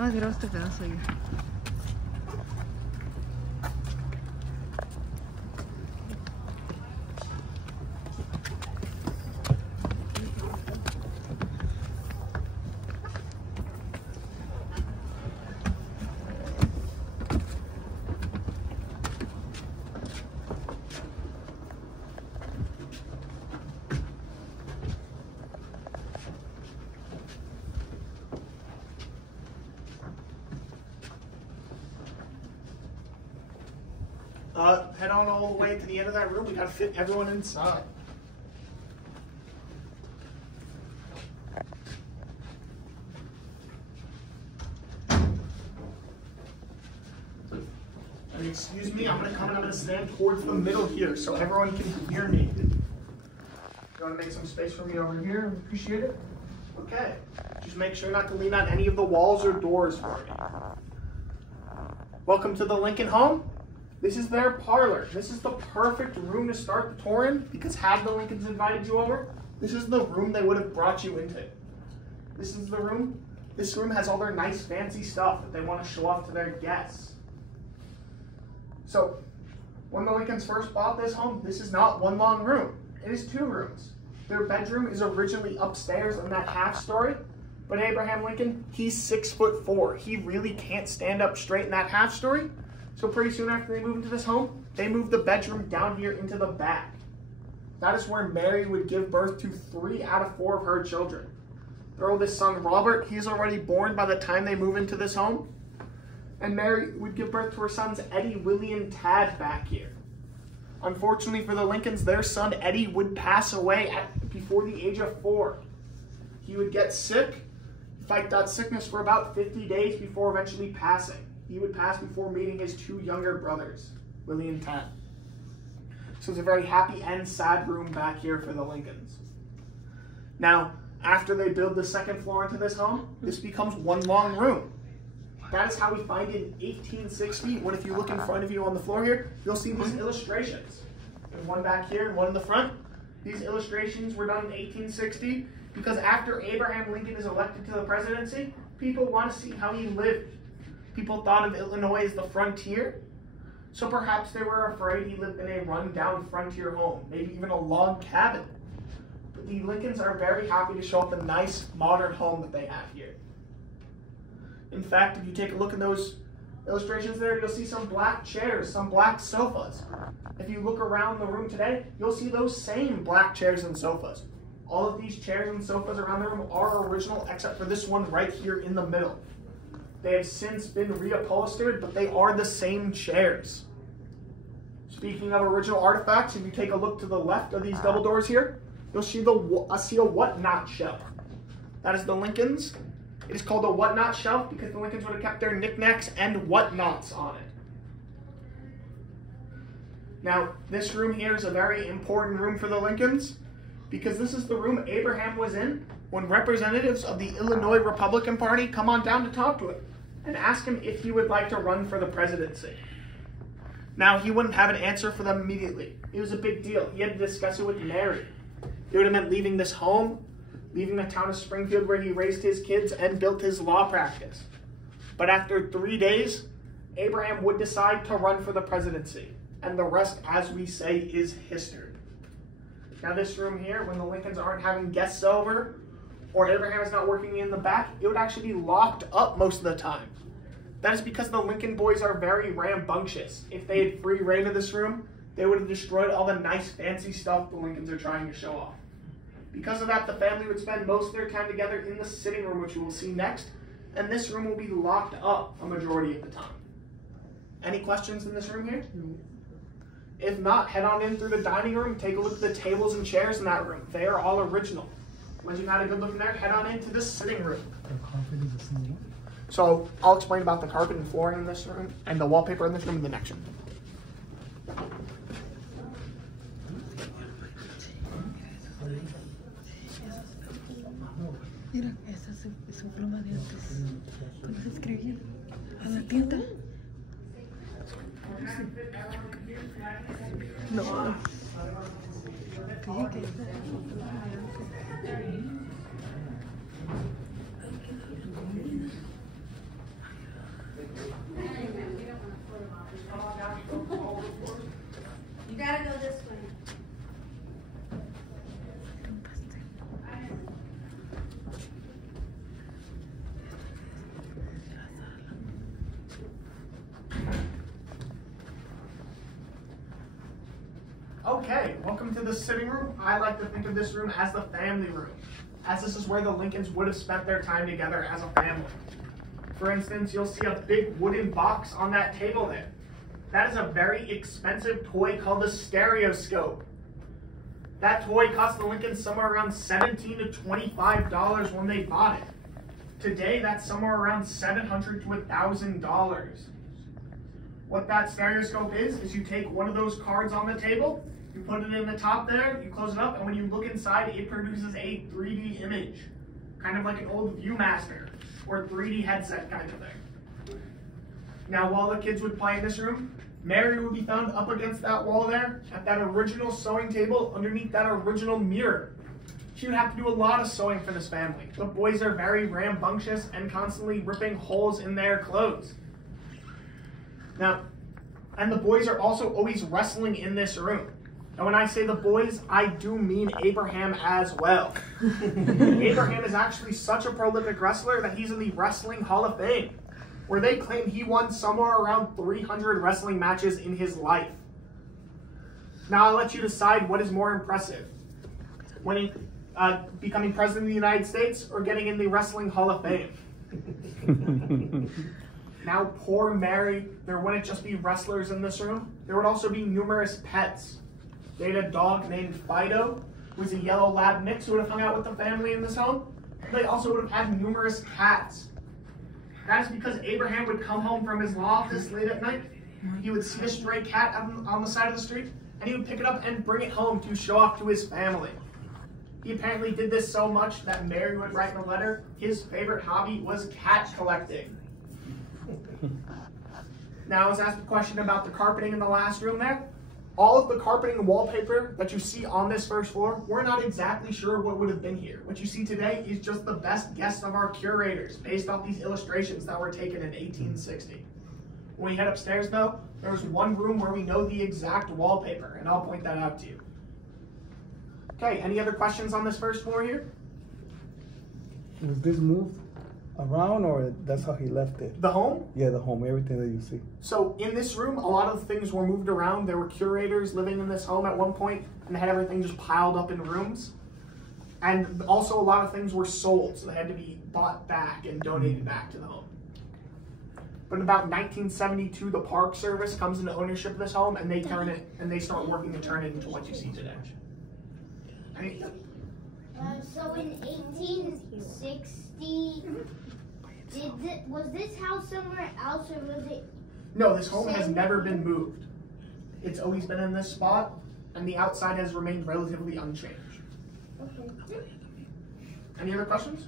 No, grabo este pedazo yo. Head on all the way to the end of that room. We gotta fit everyone inside. And excuse me, I'm gonna come and I'm gonna stand towards the middle here so everyone can hear me. You wanna make some space for me over here? Appreciate it? Okay. Just make sure not to lean on any of the walls or doors for me. Welcome to the Lincoln home. This is their parlor. This is the perfect room to start the tour in because had the Lincolns invited you over, this is the room they would have brought you into. This is the room. This room has all their nice fancy stuff that they want to show off to their guests. So, when the Lincolns first bought this home, this is not one long room. It is two rooms. Their bedroom is originally upstairs in that half story, but Abraham Lincoln, he's 6'4". He really can't stand up straight in that half story. So pretty soon after they moved into this home, they moved the bedroom down here into the back. That is where Mary would give birth to 3 out of 4 of her children. Their oldest son, Robert, he's already born by the time they move into this home. And Mary would give birth to her sons, Eddie, Willie, and Tad back here. Unfortunately for the Lincolns, their son, Eddie, would pass away before the age of 4. He would get sick, fight that sickness for about 50 days before eventually passing. He would pass before meeting his 2 younger brothers, Willie and Tad. So it's a very happy and sad room back here for the Lincolns. Now, after they build the second floor into this home, this becomes one long room. That is how we find it in 1860, when if you look in front of you on the floor here, you'll see these illustrations. There's one back here and one in the front. These illustrations were done in 1860 because after Abraham Lincoln is elected to the presidency, people want to see how he lived. People thought of Illinois as the frontier, so perhaps they were afraid he lived in a run-down frontier home, maybe even a log cabin. But the Lincolns are very happy to show off the nice, modern home that they have here. In fact, if you take a look at those illustrations there, you'll see some black chairs, some black sofas. If you look around the room today, you'll see those same black chairs and sofas. All of these chairs and sofas around the room are original, except for this one right here in the middle. They have since been reupholstered, but they are the same chairs. Speaking of original artifacts, if you take a look to the left of these double doors here, you'll see a whatnot shelf. That is the Lincolns. It is called a whatnot shelf because the Lincolns would have kept their knickknacks and whatnots on it. Now, this room here is a very important room for the Lincolns because this is the room Abraham was in when representatives of the Illinois Republican Party come on down to talk to him and ask him if he would like to run for the presidency. Now, he wouldn't have an answer for them immediately. It was a big deal. He had to discuss it with Mary. It would have meant leaving this home, leaving the town of Springfield where he raised his kids and built his law practice. But after 3 days, Abraham would decide to run for the presidency. And the rest, as we say, is history. Now, this room here, when the Lincolns aren't having guests over, or Abraham is not working in the back, it would actually be locked up most of the time. That is because the Lincoln boys are very rambunctious. If they had free reign of this room, they would have destroyed all the nice fancy stuff the Lincolns are trying to show off. Because of that, the family would spend most of their time together in the sitting room, which we will see next, and this room will be locked up a majority of the time. Any questions in this room here? If not, head on in through the dining room, take a look at the tables and chairs in that room. They are all original. Once you've had a good look in there, head on into the sitting room. The carpet is the same one? So I'll explain about the carpet and flooring in this room and the wallpaper in this room in the next room. Mira, esa es su pluma de antes. Cuando se escribía a la tinta. No. Okay, welcome to the sitting room. I like to think of this room as the family room, as this is where the Lincolns would have spent their time together as a family. For instance, you'll see a big wooden box on that table there. That is a very expensive toy called the stereoscope. That toy cost the Lincolns somewhere around $17 to $25 when they bought it. Today, that's somewhere around $700 to $1,000. What that stereoscope is you take one of those cards on the table, you put it in the top there, you close it up, and when you look inside, it produces a 3D image, kind of like an old Viewmaster or 3D headset kind of thing. Now, while the kids would play in this room, Mary would be found up against that wall there at that original sewing table underneath that original mirror. She would have to do a lot of sewing for this family. The boys are very rambunctious and constantly ripping holes in their clothes. Now, and the boys are also always wrestling in this room. And when I say the boys, I do mean Abraham as well. Abraham is actually such a prolific wrestler that he's in the Wrestling Hall of Fame, where they claim he won somewhere around 300 wrestling matches in his life. Now I'll let you decide what is more impressive, winning, becoming president of the United States or getting in the Wrestling Hall of Fame. Now poor Mary, there wouldn't just be wrestlers in this room, there would also be numerous pets. They had a dog named Fido, who was a yellow lab mix who would have hung out with the family in this home. They also would have had numerous cats. That is because Abraham would come home from his law office late at night. He would see a stray cat on the side of the street, and he would pick it up and bring it home to show off to his family. He apparently did this so much that Mary would write in a letter, his favorite hobby was cat collecting. Now, I was asked a question about the carpeting in the last room there. All of the carpeting and wallpaper that you see on this first floor, we're not exactly sure what would have been here. What you see today is just the best guess of our curators based off these illustrations that were taken in 1860. When we head upstairs though, there was one room where we know the exact wallpaper, and I'll point that out to you. Okay, any other questions on this first floor here? Was this moved around, or that's how he left it? The home? Yeah, the home, everything that you see. So in this room, a lot of things were moved around. There were curators living in this home at one point, and they had everything just piled up in rooms. And also a lot of things were sold, so they had to be bought back and donated back to the home. But in about 1972, the Park Service comes into ownership of this home, and they turn it, and they start working to turn it into what you see today. So in 1860, was this house somewhere else, or was it? No, this home has never been moved. It's always been in this spot, and the outside has remained relatively unchanged. Okay. Any other questions?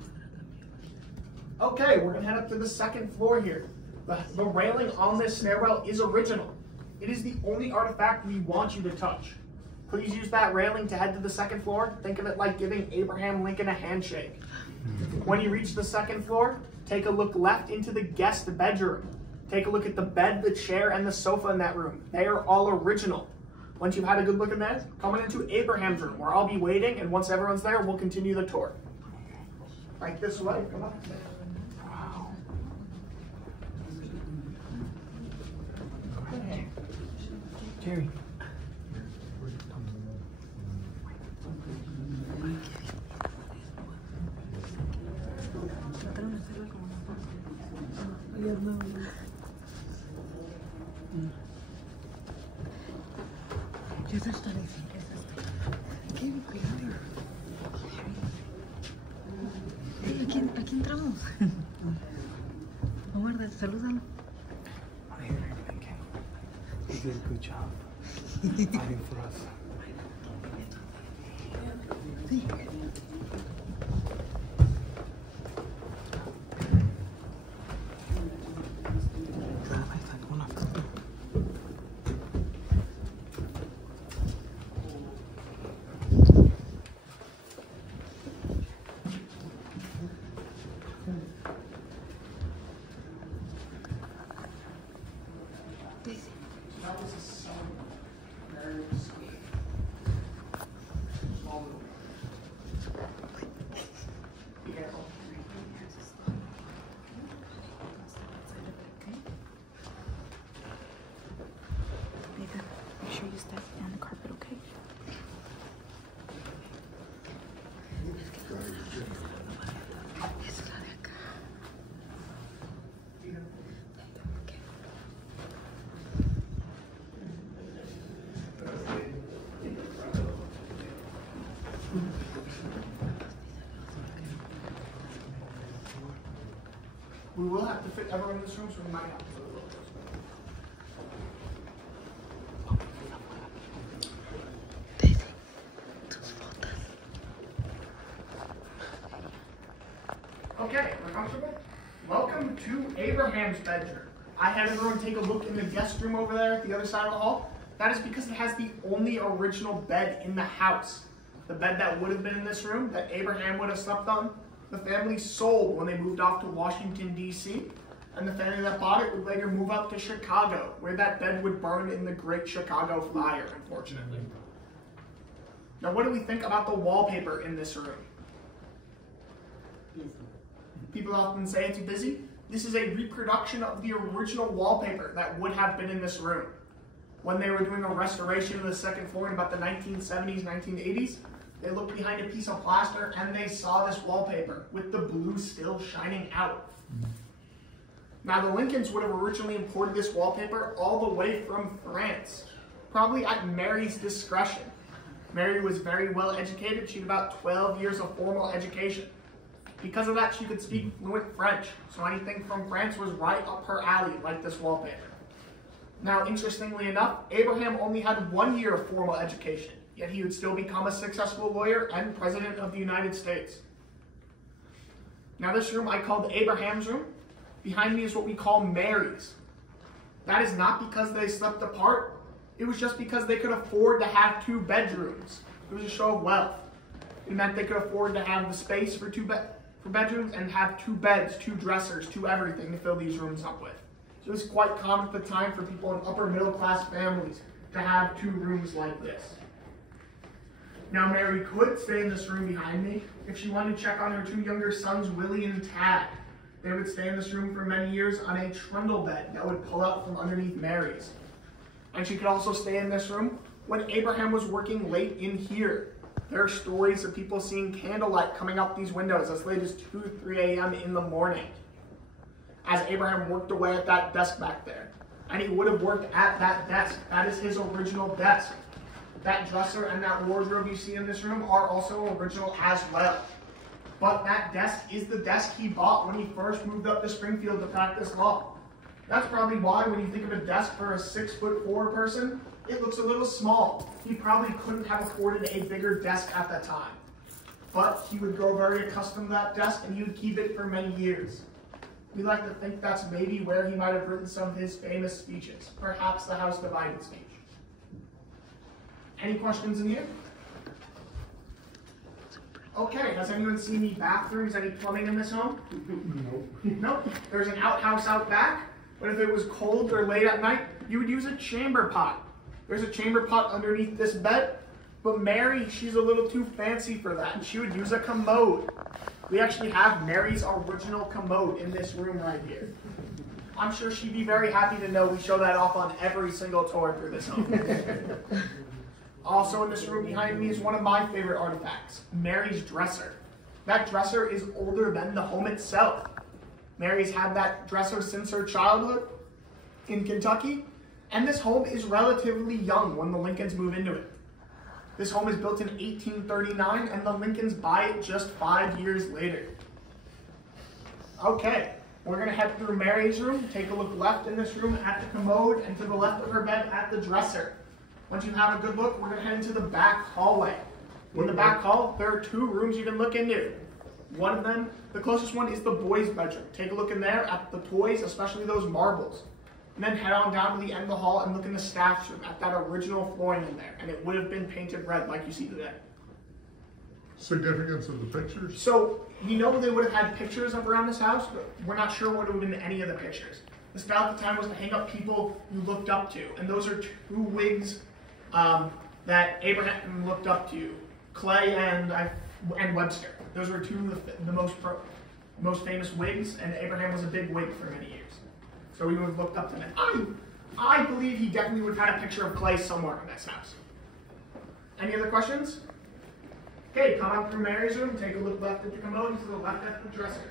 Okay, we're gonna head up to the second floor here. The railing on this stairwell is original. It is the only artifact we want you to touch. Please use that railing to head to the second floor. Think of it like giving Abraham Lincoln a handshake. When you reach the second floor, take a look left into the guest bedroom. Take a look at the bed, the chair, and the sofa in that room. They are all original. Once you've had a good look at that, come on into Abraham's room, where I'll be waiting, and once everyone's there, we'll continue the tour. Right this way, come on. Wow. Jerry. ¿Qué es esto? ¿Qué es esto? ¿Qué? Cuidado. Aquí entramos. Guarda, salúdalo. You did a good job fighting for us. Sí. Make sure you step on the carpet, okay? We will have to fit everyone in this room, so we might have to put a little closer. Okay, we're comfortable? Welcome to Abraham's bedroom. I had everyone take a look in the guest room over there at the other side of the hall. That is because it has the only original bed in the house. The bed that would have been in this room, that Abraham would have slept on, the family sold when they moved off to Washington, D.C., and the family that bought it would later move up to Chicago, where that bed would burn in the Great Chicago Fire, unfortunately. Now, what do we think about the wallpaper in this room? People often say it's busy. This is a reproduction of the original wallpaper that would have been in this room. When they were doing a restoration of the second floor in about the 1970s, 1980s, they looked behind a piece of plaster and they saw this wallpaper with the blue still shining out. Now, the Lincolns would have originally imported this wallpaper all the way from France, probably at Mary's discretion. Mary was very well educated. She had about 12 years of formal education. Because of that, she could speak fluent French, so anything from France was right up her alley, like this wallpaper. Now, interestingly enough, Abraham only had 1 year of formal education, yet he would still become a successful lawyer and president of the United States. Now, this room I called Abraham's room. Behind me is what we call Mary's. That is not because they slept apart. It was just because they could afford to have 2 bedrooms. It was a show of wealth. It meant they could afford to have the space for bedrooms and have 2 beds, 2 dressers, 2 everything to fill these rooms up with. So it was quite common at the time for people in upper middle class families to have 2 rooms like this. Now, Mary could stay in this room behind me if she wanted to check on her 2 younger sons, Willie and Tad. They would stay in this room for many years on a trundle bed that would pull out from underneath Mary's. And she could also stay in this room when Abraham was working late in here. There are stories of people seeing candlelight coming out these windows as late as 2, 3 a.m. in the morning, as Abraham worked away at that desk back there. And he would have worked at that desk. That is his original desk. That dresser and that wardrobe you see in this room are also original as well. But that desk is the desk he bought when he first moved up to Springfield to practice law. That's probably why when you think of a desk for a 6'4" person, it looks a little small. He probably couldn't have afforded a bigger desk at that time. But he would grow very accustomed to that desk and he would keep it for many years. We like to think that's maybe where he might have written some of his famous speeches, perhaps the House Divided speech. Any questions in here? Okay, has anyone seen any bathrooms, any plumbing in this home? No. Nope. There's an outhouse out back, but if it was cold or late at night, you would use a chamber pot. There's a chamber pot underneath this bed, but Mary, she's a little too fancy for that. She would use a commode. We actually have Mary's original commode in this room right here. I'm sure she'd be very happy to know we show that off on every single tour through this home. Also in this room behind me is one of my favorite artifacts, Mary's dresser. That dresser is older than the home itself. Mary's had that dresser since her childhood in Kentucky, and this home is relatively young when the Lincolns move into it. This home is built in 1839, and the Lincolns buy it just 5 years later. Okay, we're going to head through Mary's room, take a look left in this room at the commode, and to the left of her bed at the dresser. Once you have a good look, we're going to head into the back hallway. In the back hall, there are 2 rooms you can look into. One of them, the closest one, is the boys' bedroom. Take a look in there at the toys, especially those marbles. And then head on down to the end of the hall and look in the staff's room at that original flooring in there. And it would have been painted red like you see today. Significance of the pictures? So, you know they would have had pictures up around this house, but we're not sure what would have been any of the pictures. The style at the time was to hang up people you looked up to. And those are 2 wigs that Abraham looked up to, Clay and Webster. Those were 2 of the most famous wigs, and Abraham was a big wig for many years. So we would have looked up to them. I believe he definitely would have had a picture of Clay somewhere in this house. Any other questions? Okay, come out through Mary's room, take a look left at the commode, and to the left at the dresser.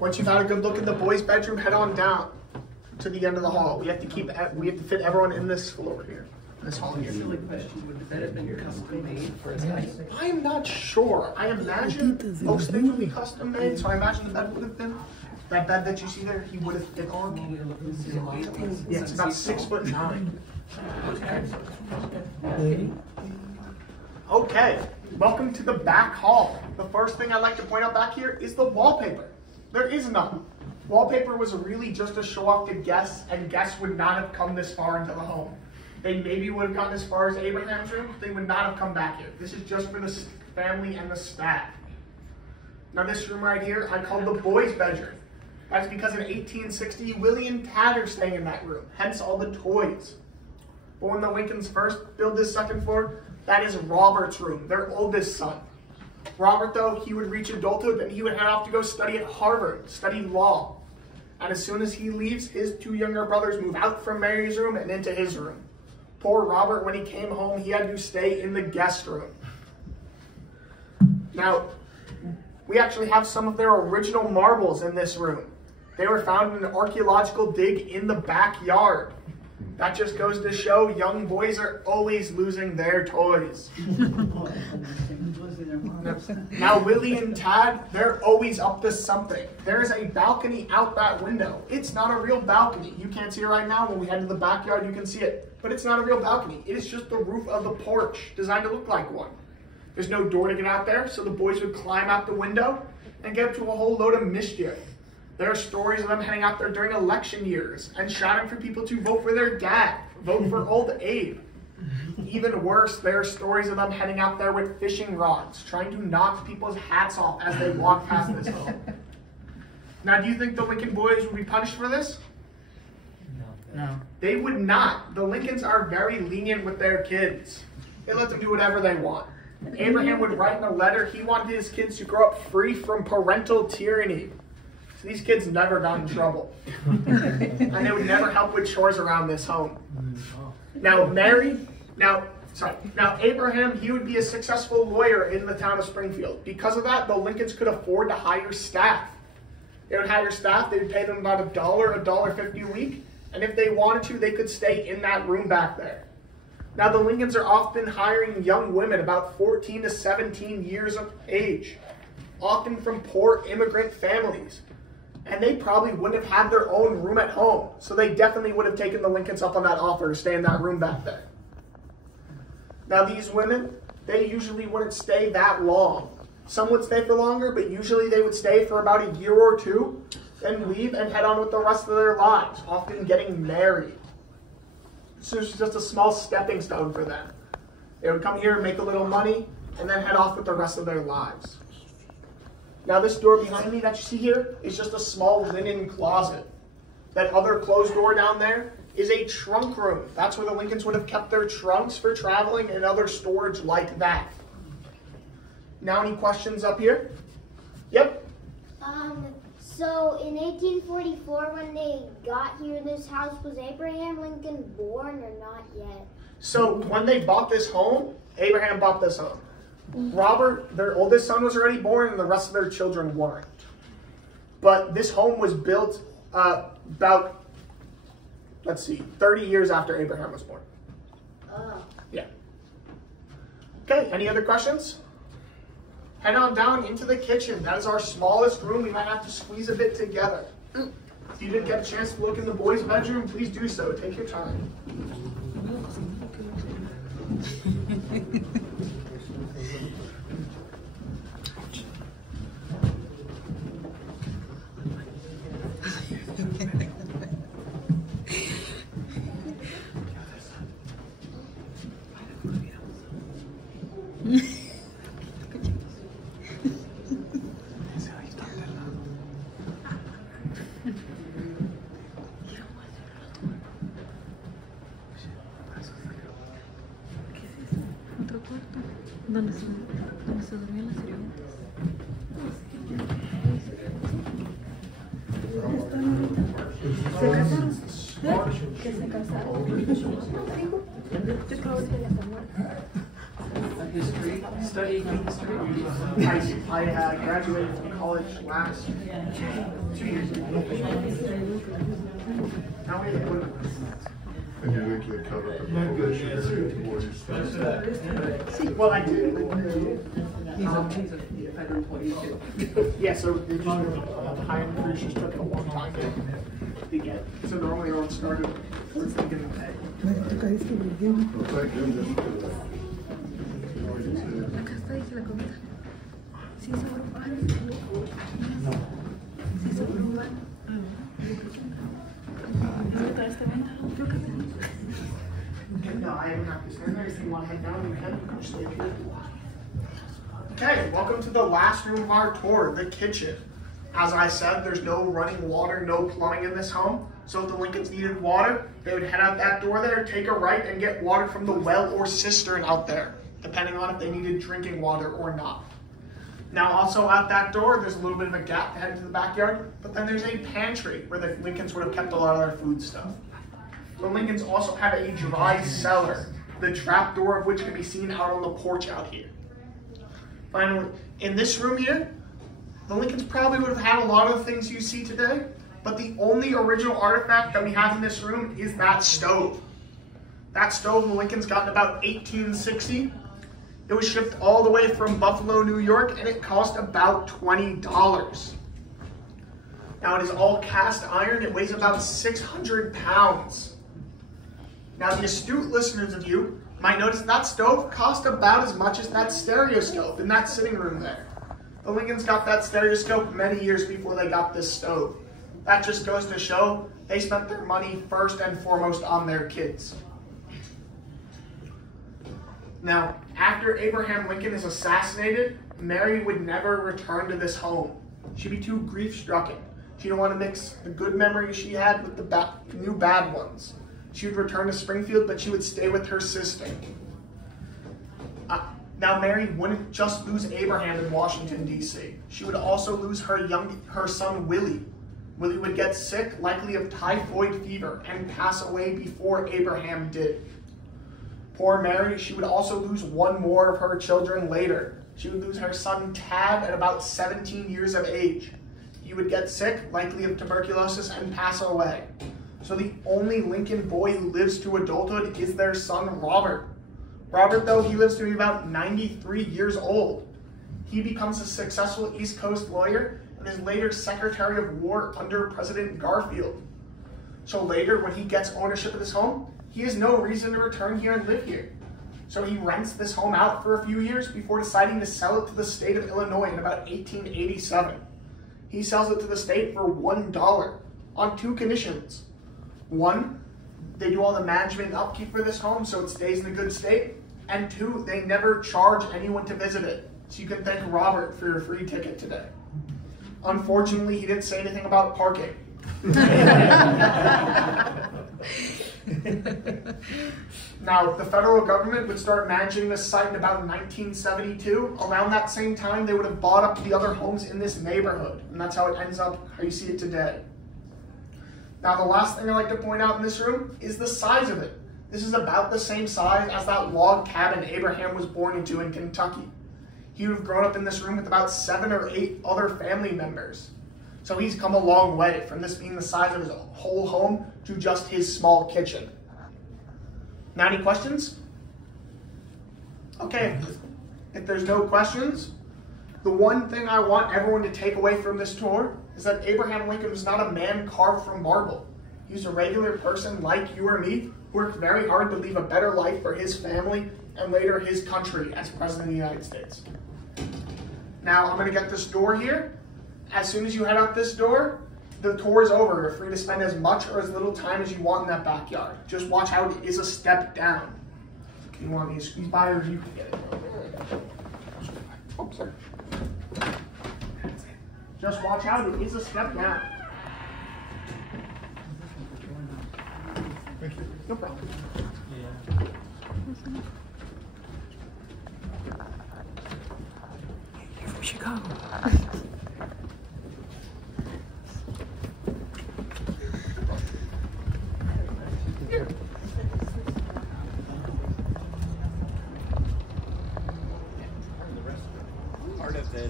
Once you've had a good look at the boys' bedroom, head on down to the end of the hall. We have to fit everyone in this floor here. This hall here. Silly question, would the bed have been custom made for his height? I'm not sure. I imagine most things would be custom made, so I imagine the bed would have been. That bed that you see there, he would have fit on. Yeah, it's about 6'9". Okay, welcome to the back hall. The first thing I'd like to point out back here is the wallpaper. There is none. Wallpaper was really just a show off to guests, and guests would not have come this far into the home. They maybe would have gotten as far as Abraham's room, but they would not have come back here. This is just for the family and the staff. Now this room right here, I call the boys' bedroom. That's because in 1860, Willie and Tad are staying in that room, hence all the toys. But when the Lincolns first built this second floor, that is Robert's room, their oldest son. Robert, though, he would reach adulthood and he would head off to go study at Harvard, study law. And as soon as he leaves, his two younger brothers move out from Mary's room and into his room. Poor Robert, when he came home, he had to stay in the guest room. Now, we actually have some of their original marbles in this room. They were found in an archaeological dig in the backyard. That just goes to show young boys are always losing their toys. Now, Willie and Tad, they're always up to something. There is a balcony out that window. It's not a real balcony. You can't see it right now. When we head to the backyard, you can see it. But it's not a real balcony. It is just the roof of the porch, designed to look like one. There's no door to get out there, so the boys would climb out the window and get up to a whole load of mischief. There are stories of them heading out there during election years and shouting for people to vote for their dad, vote for old Abe. Even worse, there are stories of them heading out there with fishing rods, trying to knock people's hats off as they walk past this home. Now, do you think the Lincoln boys would be punished for this? No. They would not. The Lincolns are very lenient with their kids. They let them do whatever they want. Abraham would write in a letter he wanted his kids to grow up free from parental tyranny. So these kids never got in trouble. And they would never help with chores around this home. Now Abraham, he would be a successful lawyer in the town of Springfield. Because of that, the Lincolns could afford to hire staff. They would hire staff, they would pay them about $1.50 a week. And if they wanted to, they could stay in that room back there. Now, the Lincolns are often hiring young women about 14 to 17 years of age, often from poor immigrant families. And they probably wouldn't have had their own room at home, so they definitely would have taken the Lincolns up on that offer to stay in that room back there. Now, these women, they usually wouldn't stay that long. Some would stay for longer, but usually they would stay for about a year or two, then leave and head on with the rest of their lives, often getting married. So it's just a small stepping stone for them. They would come here, make a little money, and then head off with the rest of their lives. Now this door behind me that you see here is just a small linen closet. That other closed door down there is a trunk room. That's where the Lincolns would have kept their trunks for traveling and other storage like that. Now any questions up here? Yep. So in 1844, when they got here, this house, was Abraham Lincoln born or not yet? So when they bought this home, Abraham bought this home. Robert, their oldest son, was already born, and the rest of their children weren't. But this home was built about, 30 years after Abraham was born. Yeah. Okay, any other questions? Head on down into the kitchen. That is our smallest room. We might have to squeeze a bit together. If you didn't get a chance to look in the boys' bedroom, please do so. Take your time. Donde se dormían las sirvientas. ¿Se casaron? ¿Que se casaron? studying history. I graduated from college last 2 years ago. Now we have one. And you think you cover the population area before you start? Well, I did. He's a federal employee. Yeah, so the hiring freeze just took a long time to get. So normally everyone started towards the beginning of May. Well, thank goodness for that. Acá está, dice la comida. Sí, seguro van. Sí, seguro van. No, I don't have to stand there. If you want to head down, you can. Just stay here. Okay, welcome to the last room of our tour, the kitchen. As I said, there's no running water, no plumbing in this home. So if the Lincolns needed water, they would head out that door there, take a right, and get water from the well or cistern out there, depending on if they needed drinking water or not. Now also out that door, there's a little bit of a gap to head into the backyard, but then there's a pantry where the Lincolns would have kept a lot of their food stuff. The Lincolns also had a dry cellar, the trap door of which can be seen out on the porch out here. Finally, in this room here, the Lincolns probably would have had a lot of the things you see today, but the only original artifact that we have in this room is that stove. That stove the Lincolns got in about 1860. It was shipped all the way from Buffalo, New York, and it cost about $20. Now it is all cast iron. It weighs about 600 pounds. Now the astute listeners of you might notice that stove cost about as much as that stereoscope in that sitting room there. The Lincolns got that stereoscope many years before they got this stove. That just goes to show they spent their money first and foremost on their kids. Now, after Abraham Lincoln is assassinated, Mary would never return to this home. She'd be too grief-stricken. She didn't want to mix the good memories she had with the new bad ones. She would return to Springfield, but she would stay with her sister. Now, Mary wouldn't just lose Abraham in Washington, D.C. She would also lose her son, Willie. Willie would get sick, likely of typhoid fever, and pass away before Abraham did. Poor Mary, she would also lose one more of her children later. She would lose her son, Tad, at about 17 years of age. He would get sick, likely of tuberculosis, and pass away. So the only Lincoln boy who lives to adulthood is their son, Robert. Robert, though, he lives to be about 93 years old. He becomes a successful East Coast lawyer and is later Secretary of War under President Garfield. So later, when he gets ownership of this home, he has no reason to return here and live here. So he rents this home out for a few years before deciding to sell it to the state of Illinois in about 1887. He sells it to the state for $1 on two conditions. One, they do all the management and upkeep for this home so it stays in a good state. And two, they never charge anyone to visit it. So you can thank Robert for your free ticket today. Unfortunately, he didn't say anything about parking. Now, the federal government would start managing this site in about 1972. Around that same time, they would have bought up the other homes in this neighborhood. And that's how it ends up, how you see it today. Now, the last thing I like to point out in this room is the size of it. This is about the same size as that log cabin Abraham was born into in Kentucky. He would have grown up in this room with about 7 or 8 other family members. So he's come a long way from this being the size of his whole home to just his small kitchen. Now, any questions? Okay, if there's no questions, the one thing I want everyone to take away from this tour is that Abraham Lincoln was not a man carved from marble. He was a regular person like you or me who worked very hard to leave a better life for his family and later his country as President of the United States. Now, I'm going to get this door here. As soon as you head out this door, the tour is over. You're free to spend as much or as little time as you want in that backyard. Just watch how it is a step down. If you want me to squeeze by, or you can get it. Oh, sorry. Just watch out, it is a step down. Thank you. No problem. You're from Chicago. that they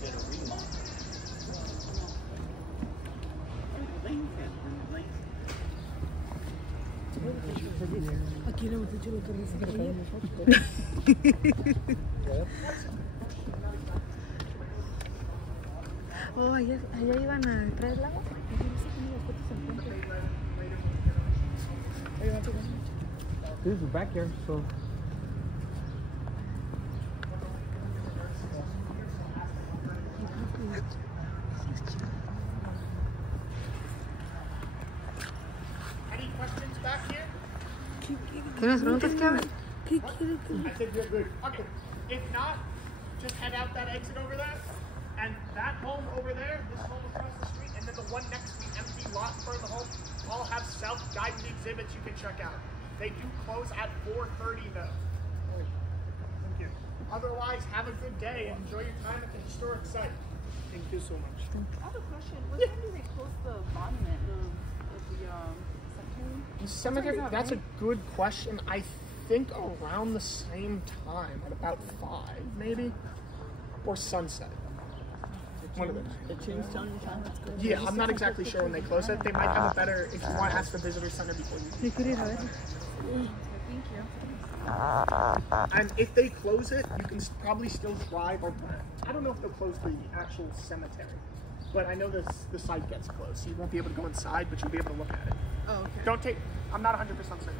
did a remodel. Aquí no hemos hecho lo que Oh, allá iban a traer el agua. This is back here, so. Any questions back here? ¿Qué me preguntas, Kevin? I think you're good. Okay. If not, just head out that exit over there. And that home over there, this home across the street, and then the one next to the empty lot in front of the home, all have self-guided exhibits you can check out. They do close at 4:30 though. Thank you. Otherwise, have a good day and enjoy your time at the historic site. Thank you so much. I have a question. What time do they close the monument of the cemetery? The cemetery, that's a good question. I think around the same time, at about 5 maybe, or sunset. One of those. The tombstone time. Yeah, I'm not exactly sure when they close it. They might have a better, if you want to ask the visitor center before you. Thank you. And if they close it, you can probably still drive. Or I don't know if they'll close the actual cemetery, but I know the site gets closed, so you won't be able to go inside, but you'll be able to look at it. Oh, okay. Don't take. I'm not 100% certain.